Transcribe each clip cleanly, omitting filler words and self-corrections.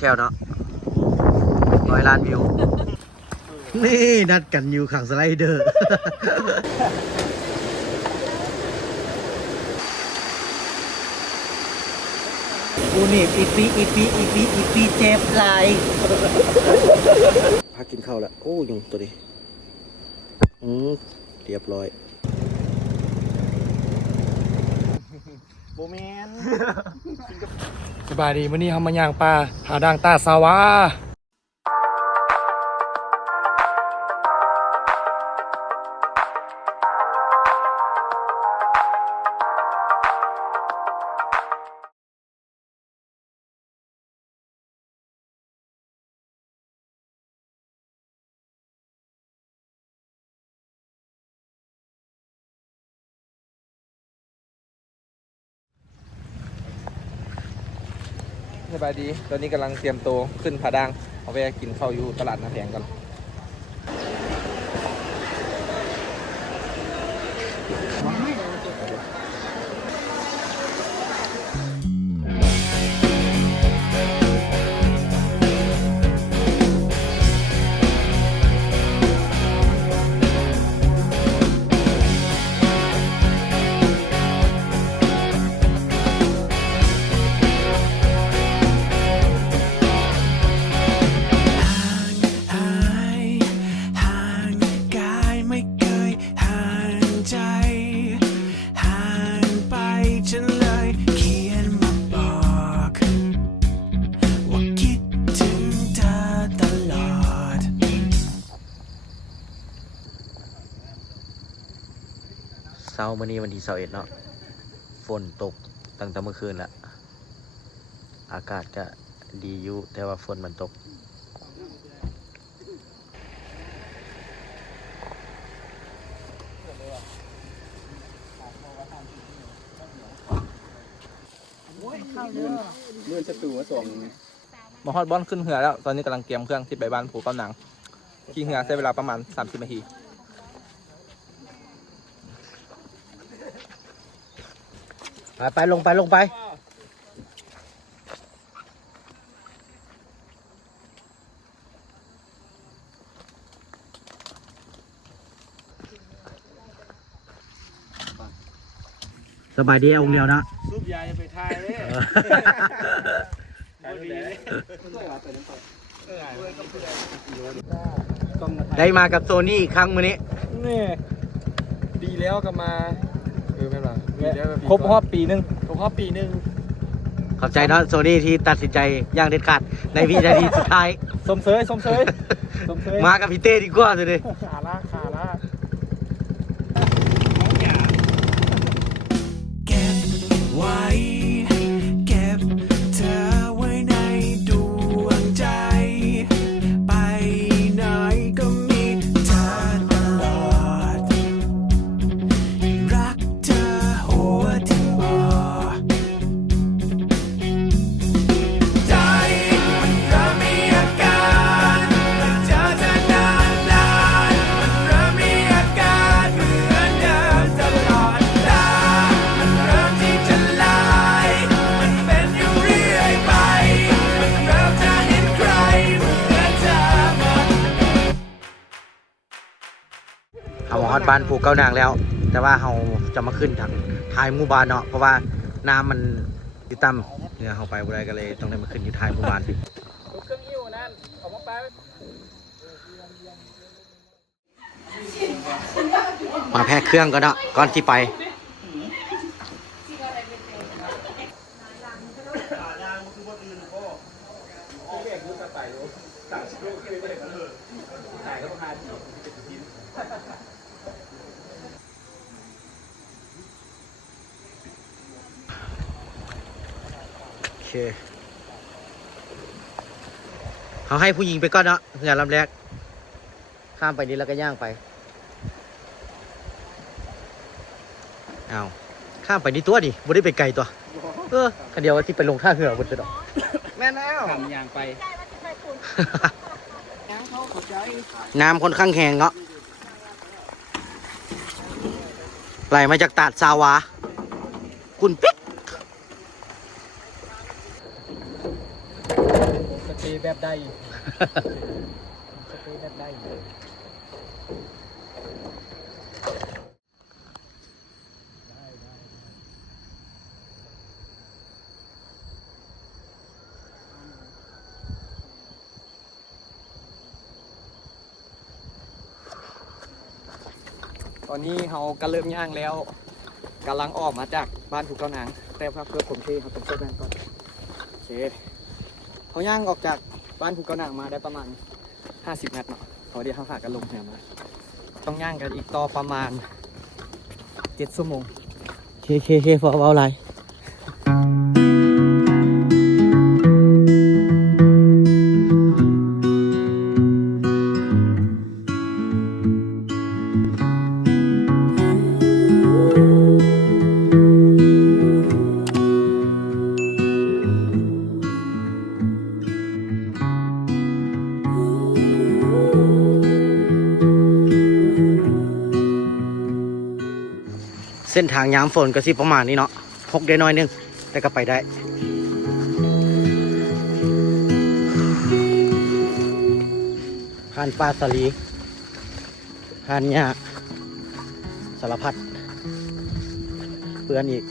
แควเนาะ100 ล้านวิวนี่นัดกันอยู่ขังสไลเดอร์กูนี่อีปีเจ็บไหลพักกินข้าวแล้วโอ้ยุงตัวนี้เรียบร้อยโบแมนสบายดีวันนี้ทำมาย่างปลาหาด่างตาสาวาสบายดีตอนนี้กำลังเตรียมตัวขึ้นผาด่างเอาไปกินข้าวอยู่ตลาดนาแพงกันเช้ามื้อนี้วันที่21เนาะฝนตกตั้งแต่เมื่อคืนละอากาศก็ดีอยู่แต่ว่าฝนมันตกเลื่อนศัตรูมาส่งมาฮอดบอลขึ้นเหือแล้วตอนนี้กำลังเตรียมเครื่องที่ใบบ้านผูกกำหนังขี่เหือใช้เวลาประมาณ30 นาทีไปลงไปสบายดีองเดียวนะรูปยายไปทายเลยได้มากับโซนี่อีกครั้งมื้อนี้นี่ดีแล้วก็มาไม่เป็นไรครบรอบปีนึงขอบใจเนาะโซนี่ที่ตัดสินใจอย่างเด็ดขาดในวินาทีสุดท้ายสมเสยมากับพี่เต้ดีกว่าเลยขาละเก็บไว้เก็บเธอไว้ในดวงใจไปไหนก็มีเธอตลอดรักเธอหัวถึงบ่ใจมันเริ่มมีอาการไม่เจอเธอนานมันเริ่มมีอาการเหมือนเดิมตลอดตามันเริ่มที่จะลายมันเป็นอยู่เรื่อยไปมันเริ่มจะเห็นใครเหมือนเธอหมดเอาฮอดบ้านผูกเก้านางแล้วแต่ว่าเราจะมาขึ้นทางท้ายหมู่บ้านเนาะเพราะว่าน้ำมันอยู่ต่ำเนี่ยเราไปบ่ได้ก็เลยต้องได้มาขึ้นอยู่ท้ายหมู่บ้านเครื่องยิ้วนั่นออกมาไปมาแพ็คเครื่องก่อนเนาะก่อนที่ไปโอเคเขาให้ผู้หญิงไปก่อนเนาะเหือลำแรกข้ามไปนี้แล้วก็ย่างไปเอาข้ามไปนี่ตัวดิบ่ได้ไปไกลตัวคันเดียวที่ไปลงท่าเหือบนตัวดอกแม่แล้วทำยางไปน้ำค่อนข้างแห้งเนาะไหลมาจากตาดซาวาคุณปิ๊ก ย์แบบใดสเปรย์แบบใด ตอนนี้เขาก็เริ่มย่างแล้วกำลังออกมาจากบ้านภูเก้านางแต่ว่าเพื่อผมที่เขาต้องเช็คงานก่อนโอเคเขาย่างออกจากบ้านภูเก้านางมาได้ประมาณ50 นาทีเนาะพอเดี๋ยวเขาพากันลงแหมาต้องย่างกันอีกต่อประมาณ7 ชั่วโมง เคพอเอาอะไรเส้นทางยามฝนก็สิประมาณนี้เนาะพกได้น้อยนึงแต่ก็ไปได้ผ่านป่าสลีผ่านหญ้าสารพัดเปื้อนอีก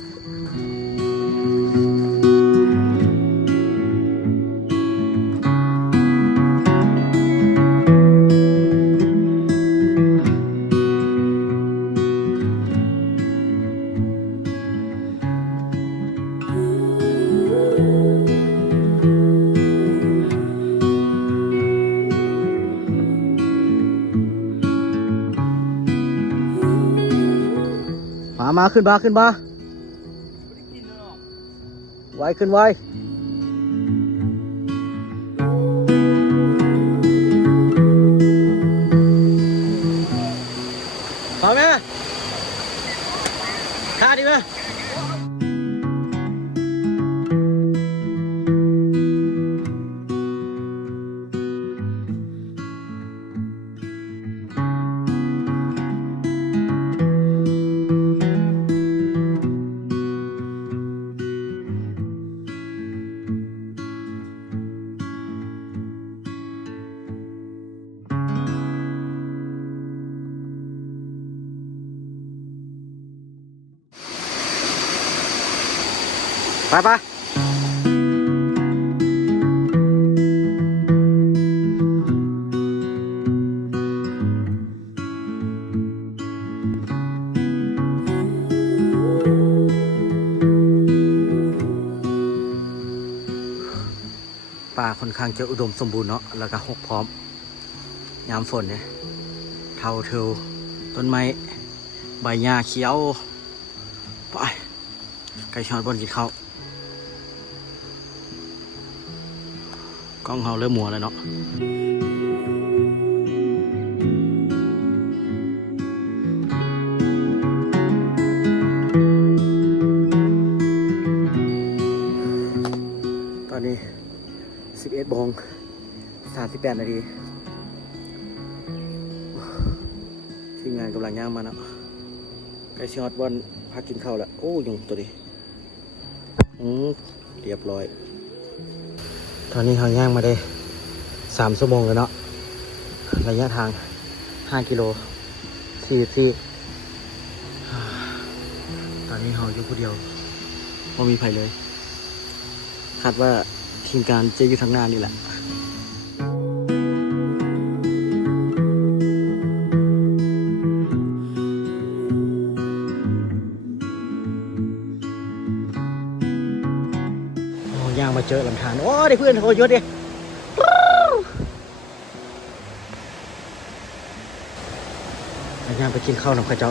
มาขึ้นมาไวขึ้นไวพอไหมท่าดีไหมไปป่าค่อนข้างจะอุดมสมบูรณ์เนาะแล้วก็หกพร้อมยามฝนเนี่ยเทาเทวต้นไม้ใบหญ้าเขียวไปไก่ชอนบนกินข้าวกล้องเฮาเริ่มมัวแล้วเนาะตอนนี้11 โมง 38 นาทีทีมงานกำลังย่างมาเนาะไก่ชอนบนพักกินข้าวแล้วโอ้ยุงตัวนี้เรียบร้อยตอนนี้เขาย่างมาได้3 ชั่วโมงแล้วเนาะระยะทาง5 กิโล44ตอนนี้เขาอยู่ผู้เดียวไม่มีใครเลยคาดว่าทีมการจะอยู่ทางหน้านี่แหละย่างมาเจอลำธารโอ้ได้เพื่อนเขาเยอะดิย่างไปกินข้าวน้ำข้าวเจ้า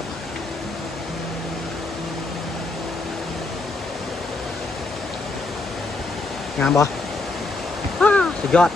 งามบ่สุดยอด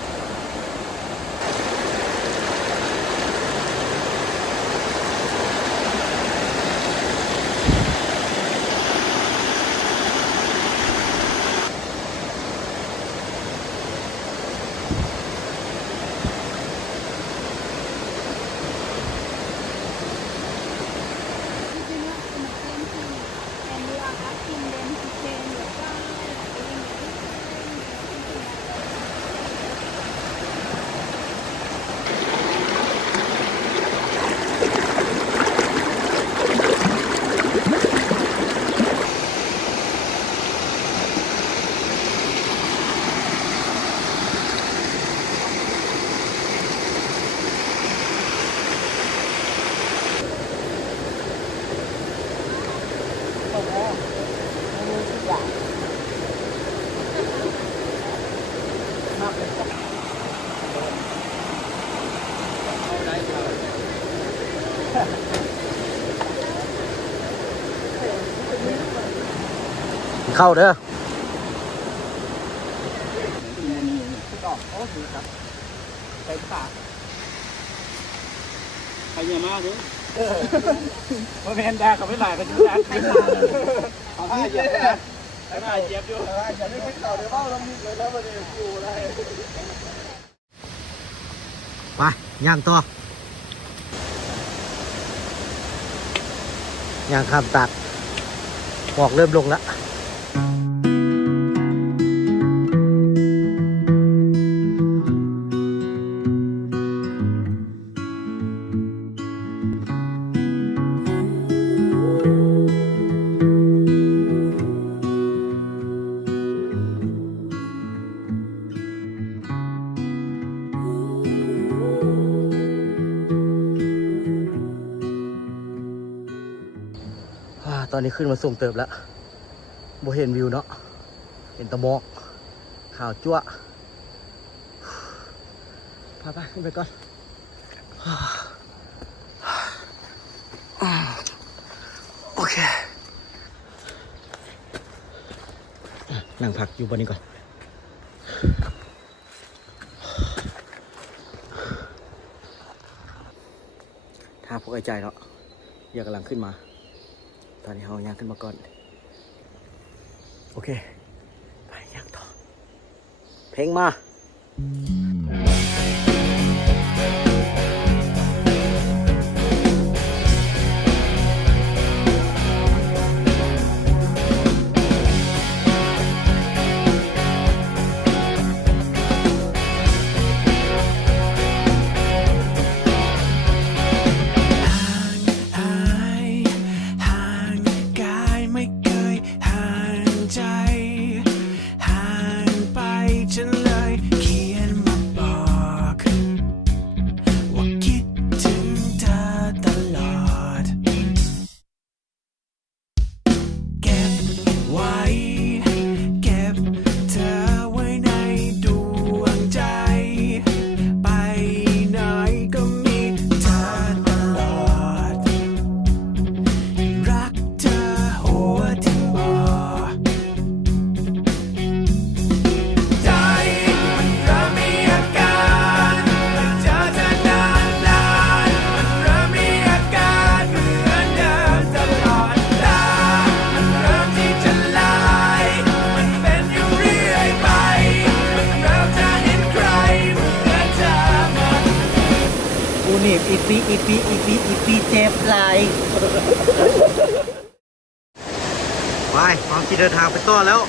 เข้าเด้อ ใส่ปาก ใครเนี่ยมาดูมาแมนดาเขาไม่หลายกันดูนะเอาผ้าเหยียบนะเอาผ้าเหยียบดูอย่าไม่ขึ้นเต่าเดี๋ยวเบ้าลงนิดเลยแล้วมันจะอยู่อะไร ไปย่างต่อย่างข้ามตัดหมอกเริ่มลงแล้ว ตอนนี้ขึ้นมาสูงเติบแล้วบ่เห็นวิวเนาะ เห็นแตะหมอกขาวจั่วพาไปขึ้นไปก่อนโอเค นั่งพักอยู่บนนี้ก่อน ถ้าพวกไอ้ใจเนาะอย่ากำลังขึ้นมา ตอนนี้เราย่างขึ้นมาก่อน โอเค ไปย่างต่อ เพลงมา อีปีเจ็บไหลไปพร้อมที่เดินทางไปต่อแล้ว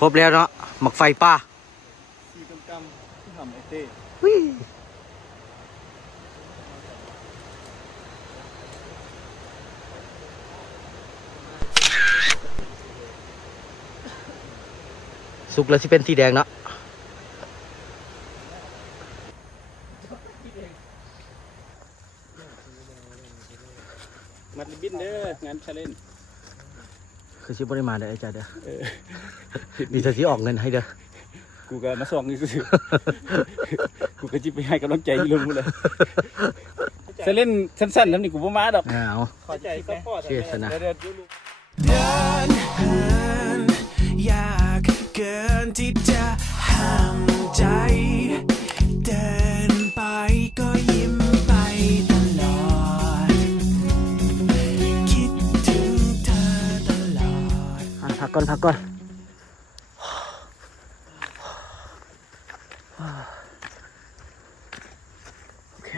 พบแล้วเนาะหมักไฟป่า สีกำที่ทำไอเต้ สุกแล้วที่เป็นสีแดงเนาะ มัดลิบบินเด้องานชาเลน คือชิบริมาเด้อไอ้จ่าเด้อมีแต่ที่ออกเงินให้เด้อ กูก็มาส่องนี่กูกูก็จิไปให้กำลังใจอยู่ลงกูเลยชาเลนสั้นๆแล้วนี่กูบ่มาดอก เอา ขอใจซัพพอร์ต เชื่อซะนะ เดิน เดินเหินยากเกินที่จะห้ามใจเดินไปก็ยิ้มไปตลอดคิดถึงเธอตลอด พักก่อนพักก่อนโอเค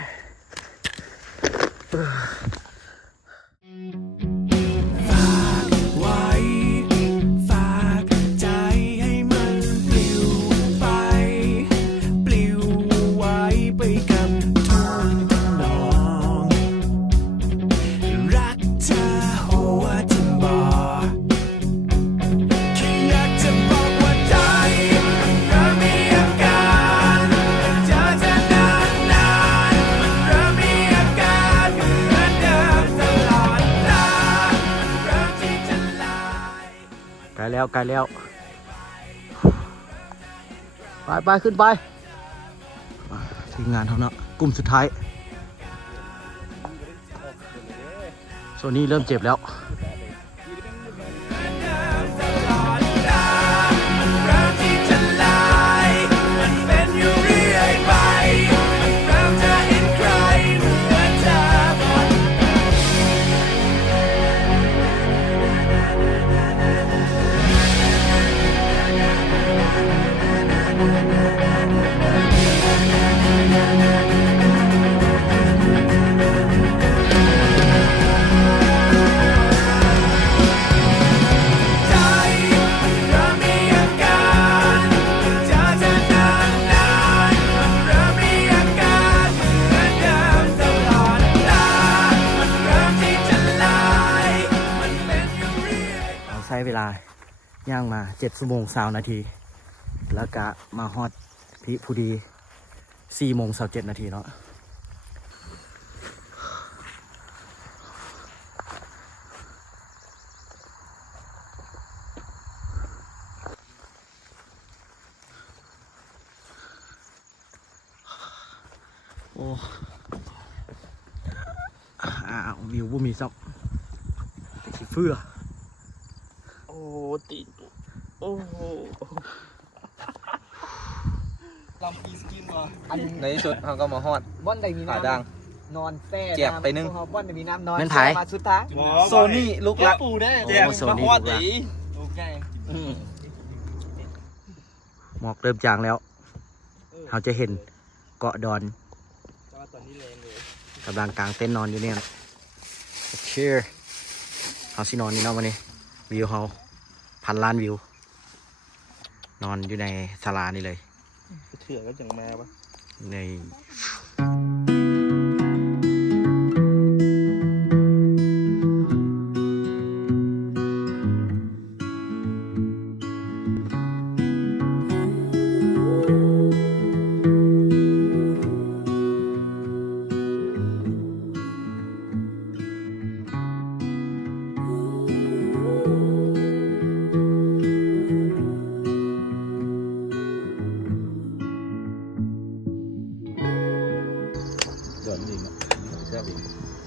ฝากไว้ฝากใจให้มันปลิวไปปลิวไว้ไปกับทุ่งทำนองรักเธอหัวทิ่มบ่อแค่อยากจะบอกว่าใจมันเริ่มมีอาการเจอเธอนานๆมันเริ่มมีอาการเหมือนเดิมตลอดลามันเริ่มที่จะลาย ไกลแล้วไกลแล้ว ไปขึ้นไปทีมงานเขาเนาะกลุ่มสุดท้าย ส่วนนี้เริ่มเจ็บแล้ว เริ่มที่จะลายมันเป็นอยู่เรื่อยไปมันเริ่มจะเห็นใครเหมือนเธอก่อน ใจมันเริ่มมีอาการเจอเธอนานๆมันเริ่มมีอาการเหมือนเดิมตลอดเวลามันเริ่มที่จะลายมันเป็นอยู่เรื่อย เราใช้เวลาย่างมา7 ชั่วโมง20 นาที แล้วก็มาฮอดพิพูดี4 โมง 27 นาทีเนาะโอ้วิวบ่มีซับแต่ขี้เฟื่อ โอ้ตีนโอ้โหลำปีสกินว่ะในที่สุดเขาก็มาฮอด บ่อนใดมี ผา น้ำ ดัง นอนแซ่ แจ็บไปนึง บ่อนใดมีน้ำนอน แม่นไผ แซ่มาสุดท้าย โซนี่ลูกรักปูได้ โอ้โซนี่ลูกรัก ลูกใหญ่ หมอกเริ่มจางแล้ว เราจะเห็นเกาะดอนกำลังกลางเต็นท์นอนอยู่เนี่ยเชียร์เขาสินอนนี่เนาะวันนี้ วิวเขา1,000 ล้านวิว นอนอยู่ในศาลานี่เลย เถื่อก็จังแม่ปะ ใน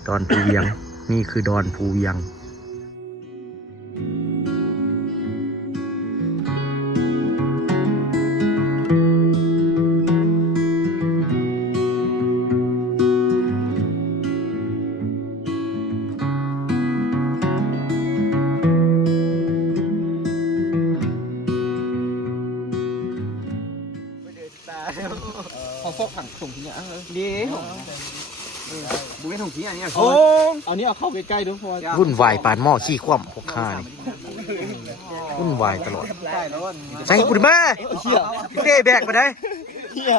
ดอนภูเวียง นี่คือดอนภูเวียง เขาฟอกผังส่งที่เนี่ยเลย ดีบุ้งถุงขี้อันนี้ โอ้เอานี้เอาเข้าใกล้ๆดูพอ วุ่นวายปานหม้อขี้คว่ำ65นี่วุ่นวายตลอด ได้แล้ว ใส่กูดิแม่พี่เต้แบกมาได้ เฮีย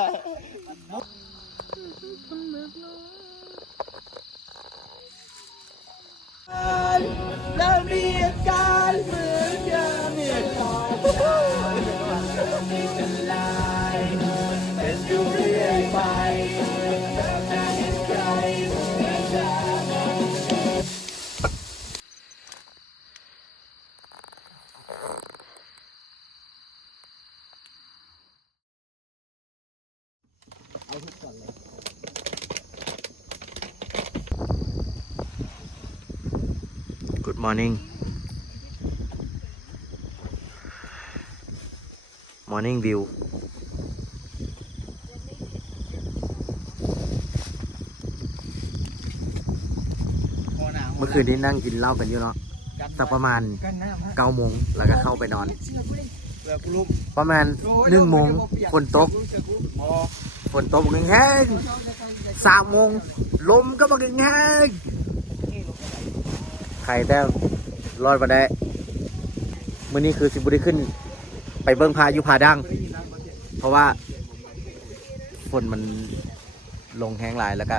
แล้วมีอาการเหมือนเดิมเนี่ยจะลายมันเป็นอยู่เรื่อยไปจะเห็นใครเหมือนเดิม Good morning Morning view เมื่อคืนนี้นั่งกินเหล้ากันอยู่เนาะแต่ประมาณ9 โมงแล้วก็เข้าไปนอน ประมาณ1 โมงฝนตกแห้งๆ3 โมงลมก็มาแห้งๆใครแต่รอดมาได้มื้อนี้คือสิบุได้ขึ้นไปเบิ่งพายุพาดังเพราะว่าฝนมันลงแห้งหลายแล้วก็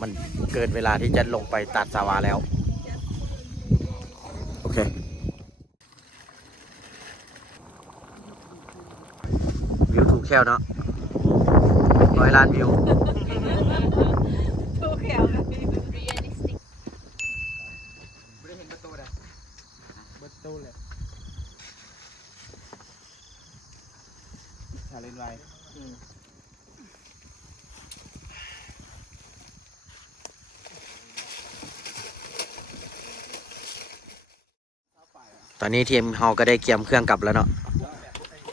มันเกินเวลาที่จะลงไปตัดสาวาแล้วโอเควิวถูกแค่วเนาะ100 ล้านวิว ถูกแถวแบบนี้เรียลลิสติก ไม่ได้เห็นประตูเลย ชาเลนไว้ ตอนนี้ทีมเฮาก็ได้เกียมเครื่องกลับแล้วเนาะ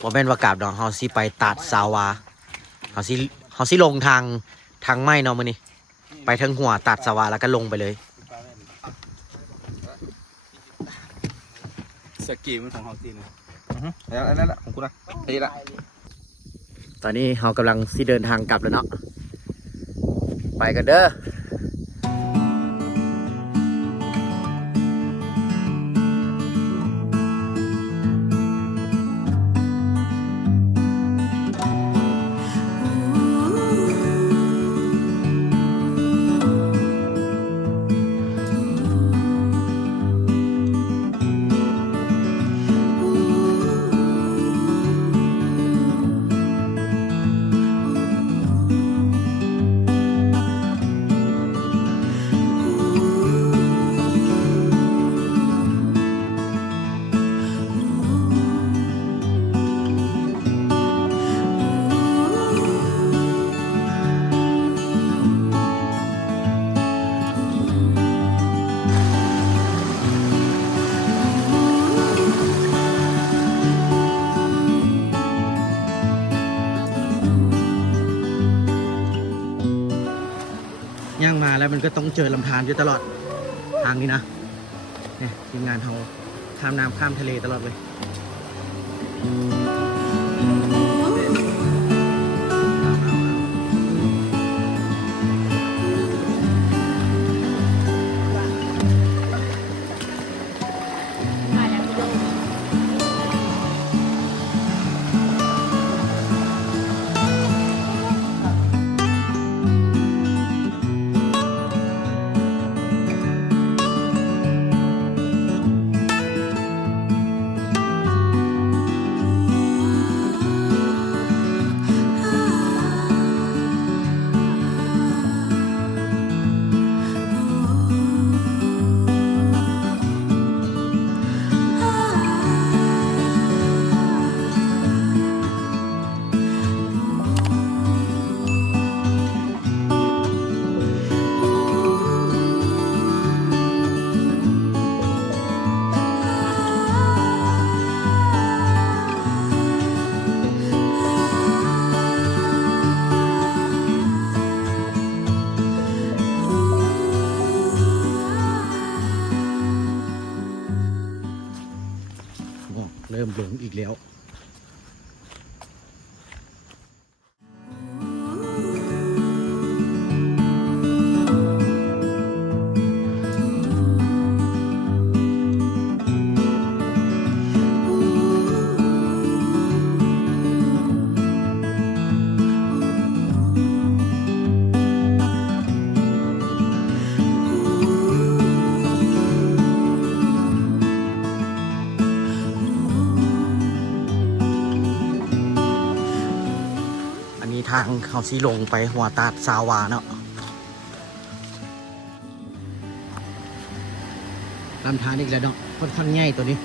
บ่แม่นว่ากลับดอกเฮาสิไปตัดสาวาเฮาสิลงทางไม้เนาะมื้อนี้ไปทางหัวตัดสาวาแล้วก็ลงไปเลย สกีมันของเฮาจีนแล้วละของคุณนะนี่ละ ตอนนี้เฮากำลังสิเดินทางกลับแล้วเนาะไปกันเด้อย่างมาแล้วมันก็ต้องเจอลำธารอยู่ตลอดทางนี้นะเนี่ยทีมงานเขาข้ามน้ำข้ามทะเลตลอดเลยเริ่มหลงอีกแล้วทางเขาสิลงไปหัวตาดสาวาเนาะลำธารอีกแล้วเนาะค่อนข้างง่ายตัวนี้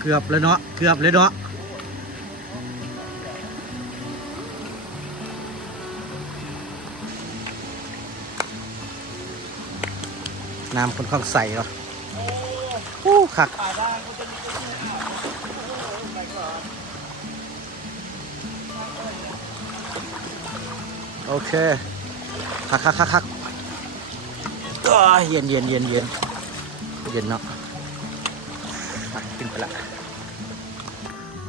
เกือบเลยเนาะเกือบเลยเนาะน้ำค่อนข้างใสเนาะโอ้คักโอเคคักเย็นเนาะกินไปละ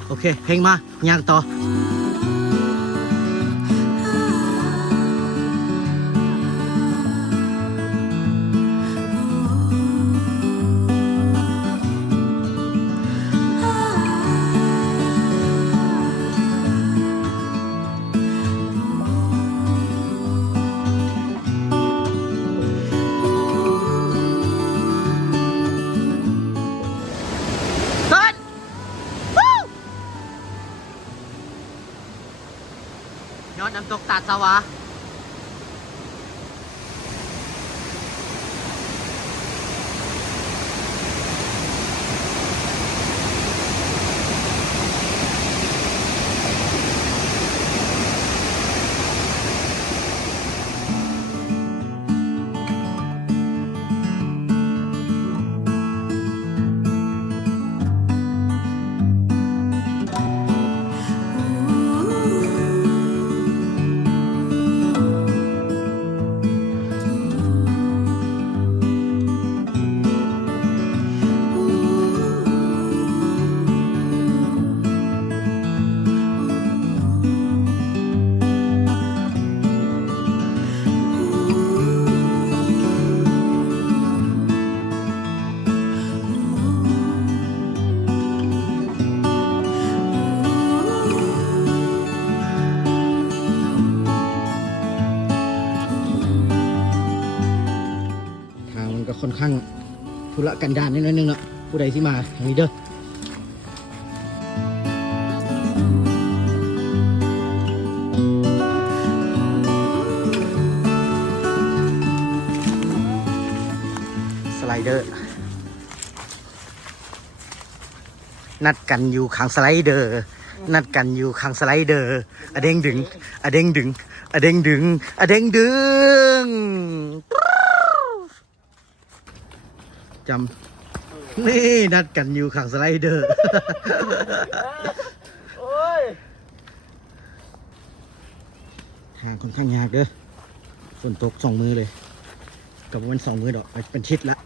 โอเคเพลงมาย่างต่อน้ำตกตาดสวา ข้างธุระกันดารนิดนึงเนาะผู้ใดที่มาทางนี้เด้อสไลเดอร์นัดกันอยู่ข้างสไลเดอร์นัดกันอยู่ข้างสไลเดอร์อะเด้งดึงอะเด้งดึงอะเด้งดึงอะเด้งดึงจำนี่นัดกันอยู่ข้างสไลเดอร์ ทางค่อนข้างยากเด้อฝนตก2 มือเลยกับวัน2 มือดอกเป็นชิดละ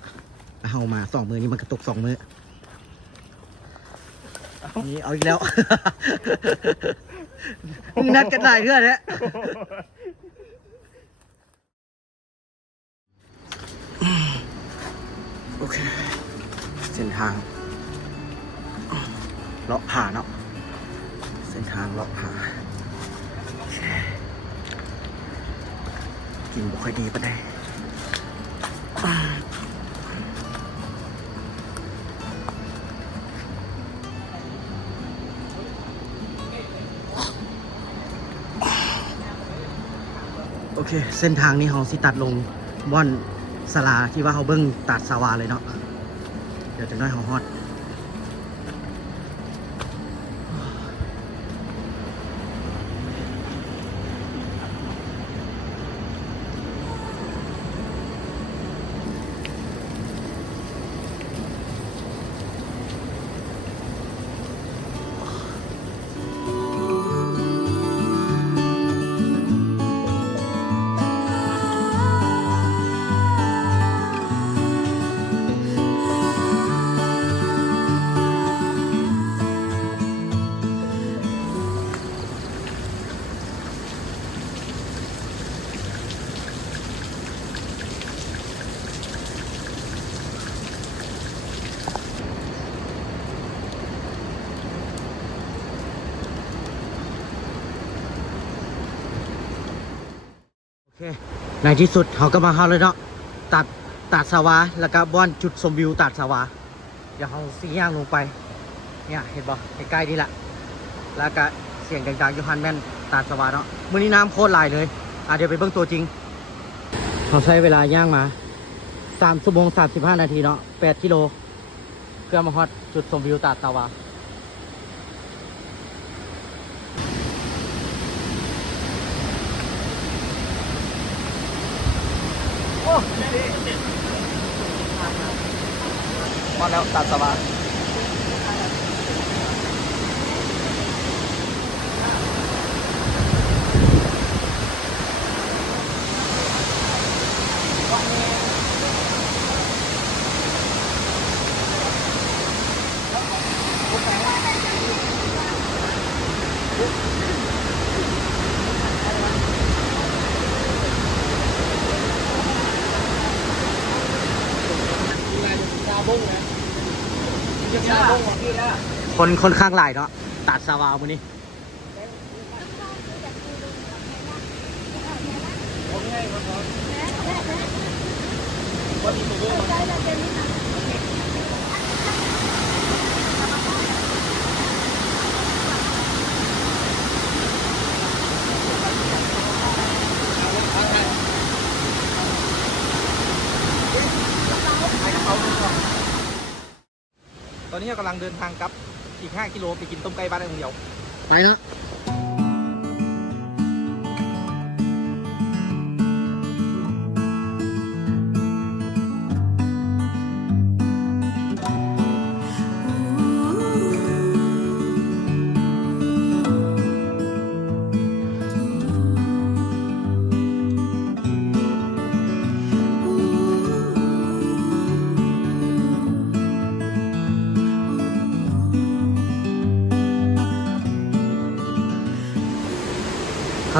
เอามา2 มือนี้มันก็ตก2 มือนี่เอาอีกแล้ว นัดกันหลายเพื่อนเนี่ยโอเคเส้นทางเลาะผาเนาะเส้นทางเลาะผาโอเคกินบ่ค่อยดีปะได้โอเคเส้นทางนี้เราสิตัดลงบ่อนสลาที่ว่าเขาเบิ้งตัดสวาเลยเนาะเดี๋ยวจะน้อยเขาฮอดโอเคในที่สุดเขาก็มาเข้าเลยเนาะตัดสวาแล้วก็บ้อนจุดชมวิวตัดสวาเดี๋ยวเขาสีย่างลงไปเนี่ยเห็นบ่ใกล้ๆนี่แหละแล้วก็เสียงดังๆยูฮันแมนตัดสวาเนาะมื้อนี้น้ำโคตรหลายเลยเดี๋ยวไปเบิ่งตัวจริงเขาใช้เวลาย่างมา3 ชั่วโมง 35 นาทีเนาะ8 กิโลเพื่อมาฮอดจุดชมวิวตัดสวามาแล้วตัดสวาคนค่อนข้างหลายเนาะตัดสวามื้อนี้ตอนนี้เรากำลังเดินทางกลับอีก5 กิโลไปกินต้มไก่บ้านได้คนเดียว ไปเนาะ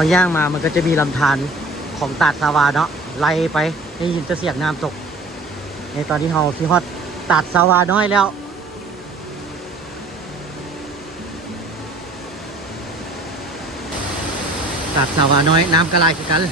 เขาย่างมามันก็จะมีลำธารของตาดสวาเนาะไล่ไปได้ยินจะเสียงน้ำตกในตอนที่เราที่ฮอดตาดสวาน้อยแล้วตาดสวาน้อยน้ำกระไรคือกัน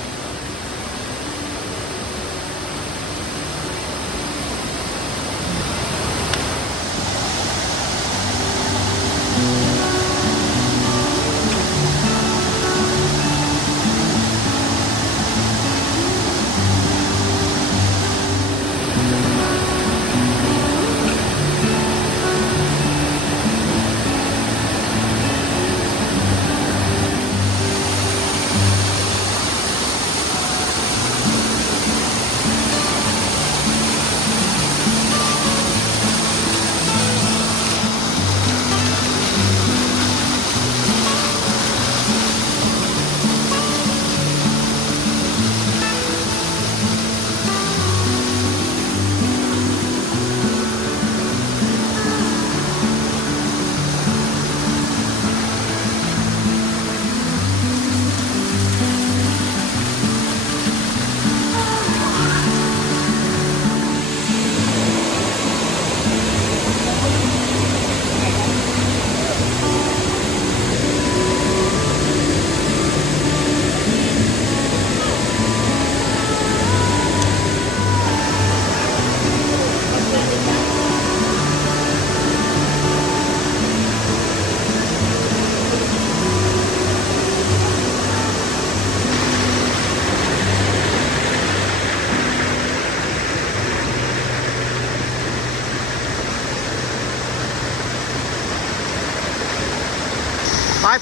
ไป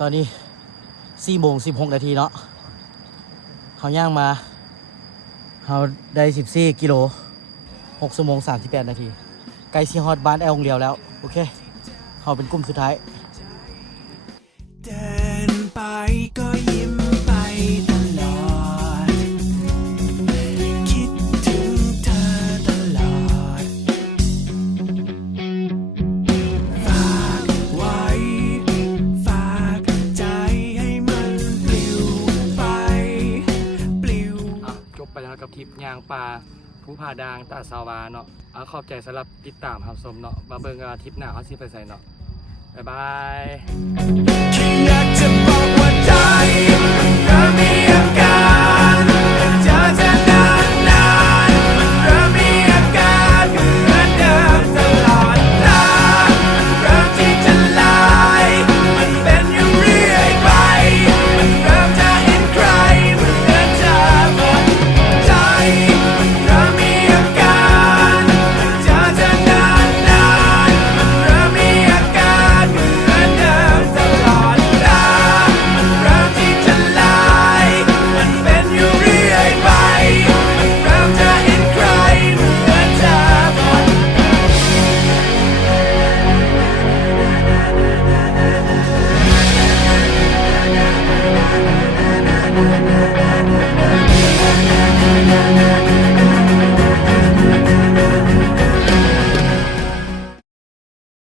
ตอนนี้4:16 นาทีเนาะเขาย่างมาเขาได้14 กิโล6 ชั่วโมง 38 นาทีใกล้ซีฮอดบ้านแอลงเลียวแล้ว โอเคเขาเป็นกลุ่มสุดท้าย เดินไปก็ยิ้มไปตลอด คิดถึงเธอตลอด ฝากไว้ ฝากใจให้มันปลิวไป ปลิว จบไปแล้วกับทริปยางป่าภูผาดางตาสาวาเนาะขอบใจสำหรับติดตามรับชมเนาะมาเบิ่งทริปหน้าเขาสิไปใส่เนาะบ๊ายบาย แค่